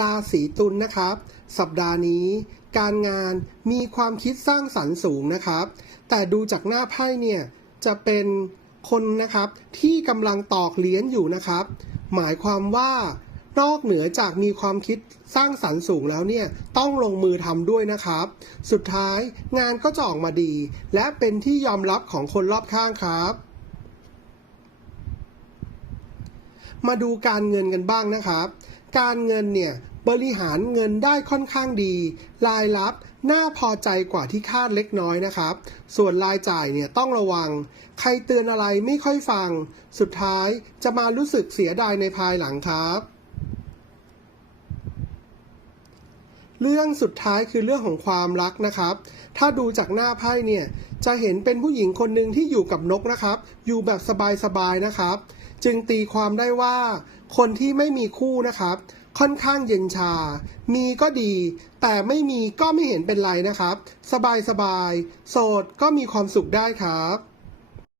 ราศีตุลนะครับ สัปดาห์นี้ การงานมีความคิดสร้างสรรค์สูงนะครับ แต่ดูจากหน้าไพ่เนี่ยจะเป็นคนนะครับที่กำลังตอกเหรียญอยู่นะครับ หมายความว่านอกเหนือจากมีความคิดสร้างสรรค์สูงแล้วเนี่ยต้องลงมือทำด้วยนะครับ สุดท้ายงานก็จะออกมาดี และเป็นที่ยอมรับของคนรอบข้างครับ มาดูการเงินกันบ้างนะครับ การเงินเนี่ยบริหารเงินได้ค่อนข้างดี รายรับน่าพอใจกว่าที่คาดเล็กน้อยนะครับ ส่วนรายจ่ายเนี่ยต้องระวัง ใครเตือนอะไรไม่ค่อยฟัง สุดท้ายจะมารู้สึกเสียดายในภายหลังครับ เรื่องสุดท้ายคือเรื่องของความรักนะครับ ถ้าดูจากหน้าไพ่เนี่ยจะเห็นเป็นผู้หญิงคนหนึ่งที่อยู่กับนกนะครับ อยู่แบบสบายๆนะครับ จึงตีความได้ว่า คนที่ไม่มีคู่นะครับ ค่อนข้างเย็นชา มีก็ดี แต่ไม่มีก็ไม่เห็นเป็นไรนะครับ สบายๆโสดก็มีความสุขได้ครับ